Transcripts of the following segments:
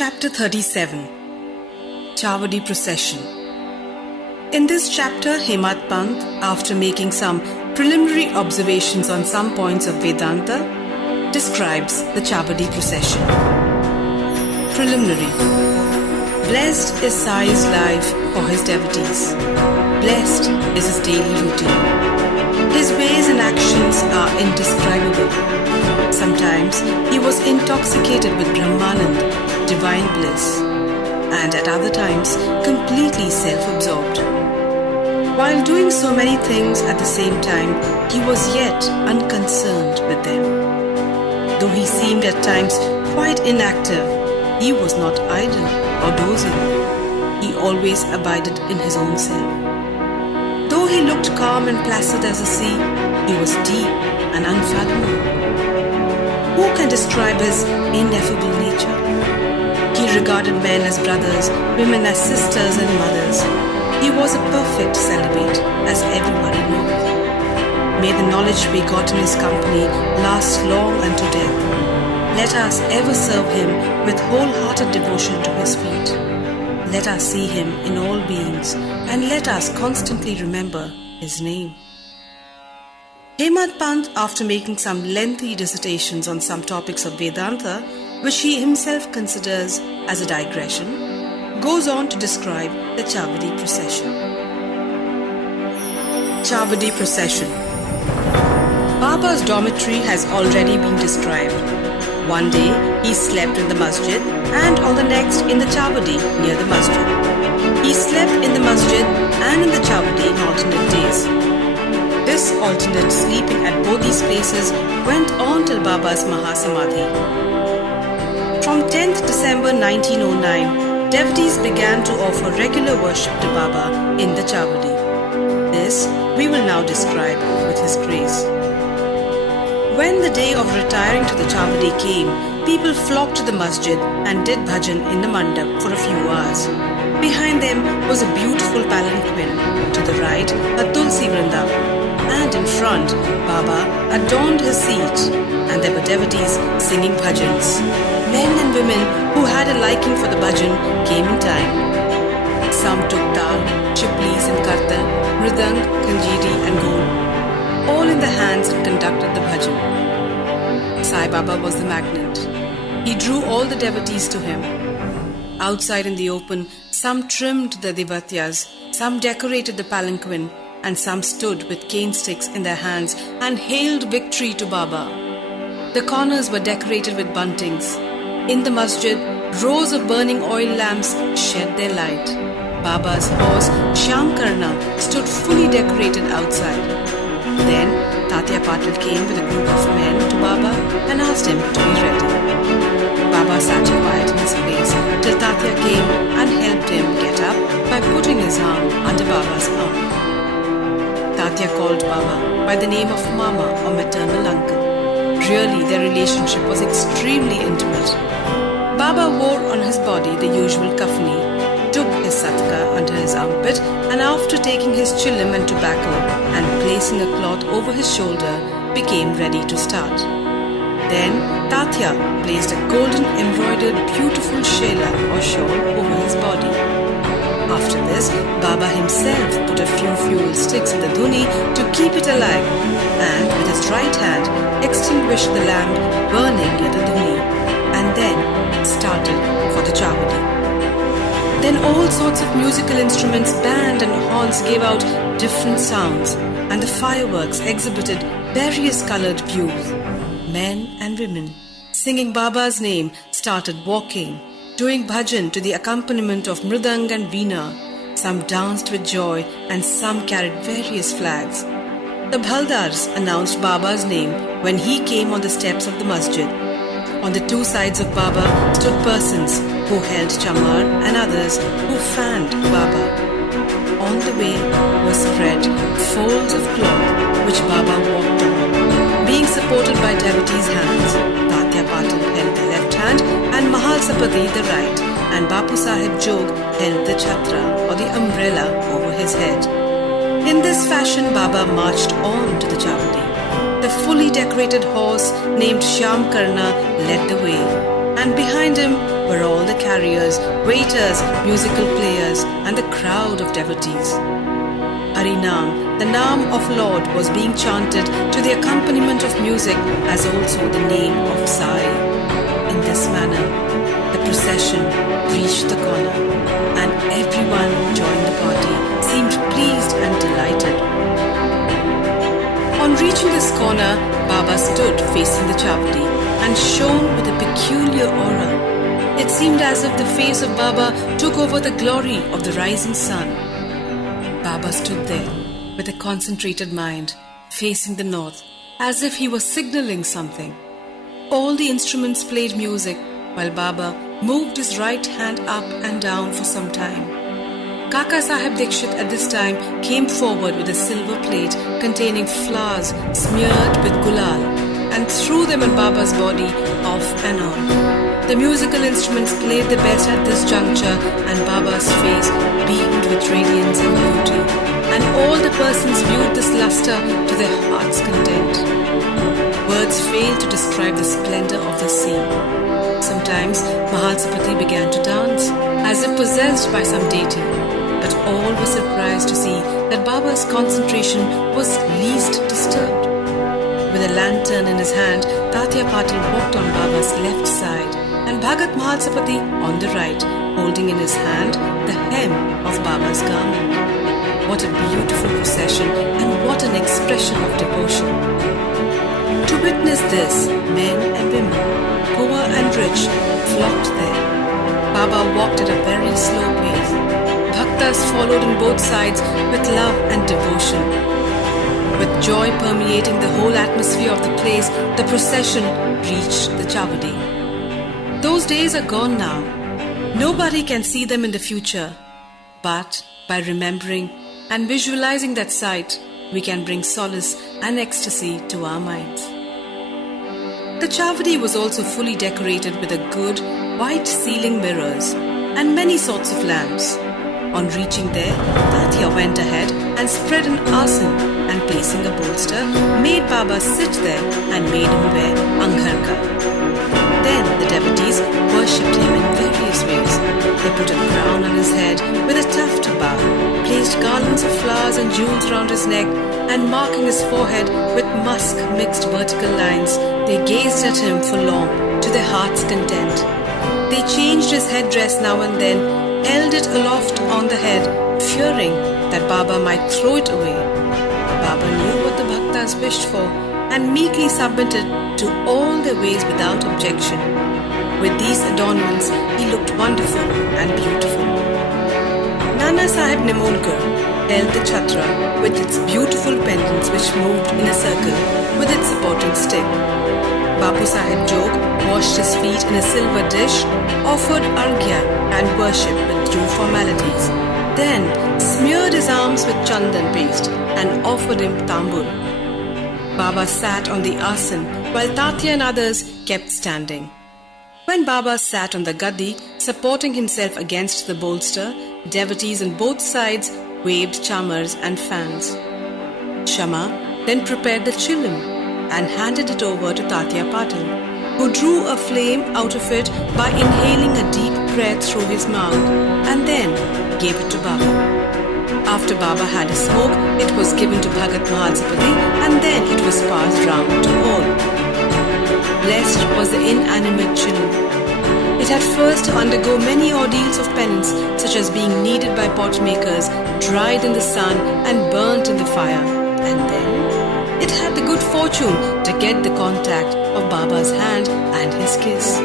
Chapter 37 Chavadi Procession. In this chapter, Hemad Pant, after making some preliminary observations on some points of Vedanta, describes the Chavadi procession. Preliminary. Blessed is Sai's life for his devotees. Blessed is his daily routine. His ways and actions are indescribable. Sometimes he was intoxicated with Brahmanand, divine bliss, and at other times completely self-absorbed. While doing so many things at the same time, he was yet unconcerned with them. Though he seemed at times quite inactive, he was not idle or dozing. He always abided in his own self. Though he looked calm and placid as a sea, he was deep and unfathomable. Who can describe his ineffable nature? He regarded men as brothers, women as sisters and mothers. He was a perfect celibate, as everybody knows. May the knowledge we got in his company last long unto death. Let us ever serve him with wholehearted devotion to his feet. Let us see him in all beings, and let us constantly remember his name. Hemad Pant, after making some lengthy dissertations on some topics of Vedanta, which he himself considers as a digression, goes on to describe the Chavadi procession. Chavadi procession. Baba's dormitory has already been described. One day he slept in the masjid, and on the next in the Chavadi near the masjid. He slept in the masjid and in the Chavadi in alternate days. This alternate sleeping at both these places went on till Baba's Mahasamadhi. From 10th December 1909, devotees began to offer regular worship to Baba in the Chavadi. This we will now describe with his grace. When the day of retiring to the Chavadi came, people flocked to the masjid and did bhajan in the mandap for a few hours. Behind them was a beautiful palanquin, to the right a tulsi vrindavan, and in front Baba adorned his seat, and there were devotees singing bhajans. Men and women who had a liking for the bhajan came in time. Some took tal, chiplis and kartal, mridang, kanjiri and gol, all in the hands and conducted the bhajan. Sai-Baba was the magnet. He drew all the devotees to him. Outside in the open, some trimmed the devatyas, some decorated the palanquin, and some stood with cane sticks in their hands and hailed victory to Baba. The corners were decorated with buntings. In the masjid, rows of burning oil lamps shed their light. Baba's horse, Shyam Karna, stood fully decorated outside. Then, Tatya Patil came with a group of men to Baba and asked him to be ready. Baba sat quiet in his place till Tatya came and helped him get up by putting his arm under Baba's arm. Tatya called Baba by the name of Mama or maternal uncle. Really, their relationship was extremely intimate. Baba wore on his body the usual kafni, took his satka under his armpit, and after taking his chillim and tobacco and placing a cloth over his shoulder, became ready to start. Then Tatya placed a golden embroidered beautiful shela or shawl over his body. After this, Baba himself put a few fuel sticks in the dhuni to keep it alive, and with his right hand extinguished the lamp burning near the dhuni, and then started for the Chavadi. Then all sorts of musical instruments, band and horns gave out different sounds, and the fireworks exhibited various colored views. Men and women, singing Baba's name, started walking, doing bhajan to the accompaniment of mridang and veena. Some danced with joy and some carried various flags. The bhaldars announced Baba's name when he came on the steps of the masjid. On the two sides of Baba stood persons who held chamar and others who fanned Baba. On the way were spread folds of cloth which Baba walked on, being supported by devotees' hands. Tatya Patil held the left hand and Mahal Sapati the right, and Bapu Sahib Jog held the chhatra or the umbrella over his head. In this fashion Baba marched on to the Chavadi. The fully decorated horse named Shyam Karna led the way, and behind him were all the carriers, waiters, musical players, and the crowd of devotees. Harinam, the Naam of Lord, was being chanted to the accompaniment of music as also the name of Sai. In this manner, the procession reached the corner, and everyone who joined the party seemed pleased and delighted. On reaching this corner, Baba stood facing the Chavdi and shone with a peculiar aura. It seemed as if the face of Baba took over the glory of the rising sun. Baba stood there with a concentrated mind, facing the north, as if he was signaling something. All the instruments played music, while Baba moved his right hand up and down for some time. Kaka Sahib Dikshit at this time came forward with a silver plate containing flowers smeared with gulal and threw them on Baba's body off and on. The musical instruments played the best at this juncture, and Baba's face beamed with radiance and beauty, and all the persons viewed this lustre to their heart's content. Words fail to describe the splendor of the scene. Sometimes Mahalsapati began to dance, as if possessed by some deity, but all were surprised to see that Baba's concentration was least disturbed. With a lantern in his hand, Tatya Patil walked on Baba's left side, and Bhagat Mahalsapati on the right, holding in his hand the hem of Baba's garment. What a beautiful procession, and what an expression of devotion! To witness this, men and women, poor and rich, flocked there. Baba walked at a very slow pace. Bhaktas followed on both sides with love and devotion. With joy permeating the whole atmosphere of the place, the procession reached the Chavadi. Those days are gone now. Nobody can see them in the future. But by remembering and visualizing that sight, we can bring solace and ecstasy to our minds. The Chavadi was also fully decorated with a good white ceiling mirrors and many sorts of lamps. On reaching there, Tatya went ahead and spread an asan, and placing a bolster, made Baba sit there and made him wear angharka. Then the devotees worshipped him in various ways. They put a crown on his head with a tuft bow, placed garlands of flowers and jewels round his neck, and marking his forehead with musk mixed vertical lines, they gazed at him for long to their heart's content. They changed his headdress now and then, held it aloft on the head, fearing that Baba might throw it away. Baba knew what the bhaktas wished for and meekly submitted to all their ways without objection. With these adornments, he looked wonderful and beautiful. Nana Sahib Nimonker held the chhatra with its beautiful pendants which moved in a circle with its supporting stick. Bapu Sahib Jog washed his feet in a silver dish, offered arghya and worship with due formalities, then smeared his arms with chandan paste and offered him tambul. Baba sat on the asan while Tatya and others kept standing. When Baba sat on the gaddi, supporting himself against the bolster, devotees on both sides waved chamars and fans. Shama then prepared the chilim and handed it over to Tatya Patil, who drew a flame out of it by inhaling a deep breath through his mouth and then gave it to Baba. After Baba had a smoke, it was given to Bhagat Mahalsapati and then it was passed round to all. Blessed was the inanimate chilim. It had first to undergo many ordeals of penance, such as being kneaded by pot makers, dried in the sun and burnt in the fire, and then it had the good fortune to get the contact of Baba's hand and his kiss.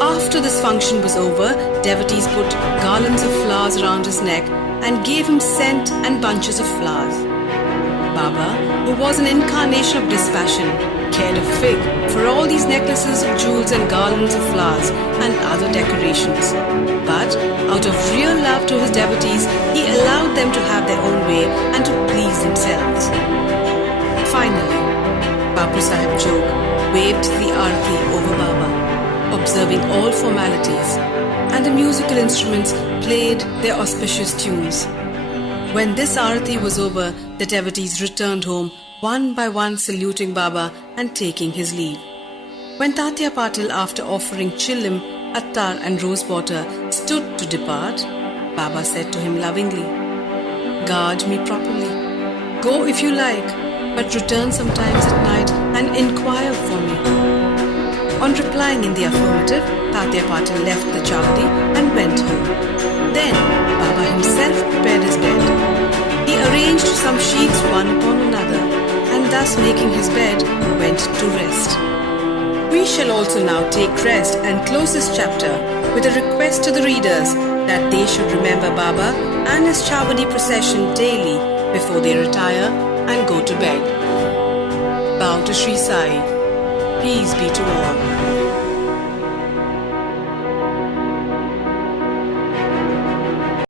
After this function was over, devotees put garlands of flowers around his neck and gave him scent and bunches of flowers. Baba, who was an incarnation of dispassion, cared a fig for all these necklaces of jewels and garlands of flowers and other decorations. But out of real love to his devotees, he allowed them to have their own way and to please themselves. Finally, Bapu Sahib Jog waved the arati over Baba, observing all formalities, and the musical instruments played their auspicious tunes. When this arati was over, the devotees returned home, one by one saluting Baba and taking his leave. When Tatya Patil, after offering chilim, Attar and Rosewater stood to depart, Baba said to him lovingly, "Guard me properly. Go if you like, but return sometimes at night and inquire for me." On replying in the affirmative, Tatya Patil left the Chavadi and went home. Then Baba himself prepared his bed. He arranged some sheets one upon another, and thus making his bed, went to rest. We shall also now take rest and close this chapter with a request to the readers that they should remember Baba and his Chavadi procession daily before they retire and go to bed. Bow to Sri Sai. Peace be to all.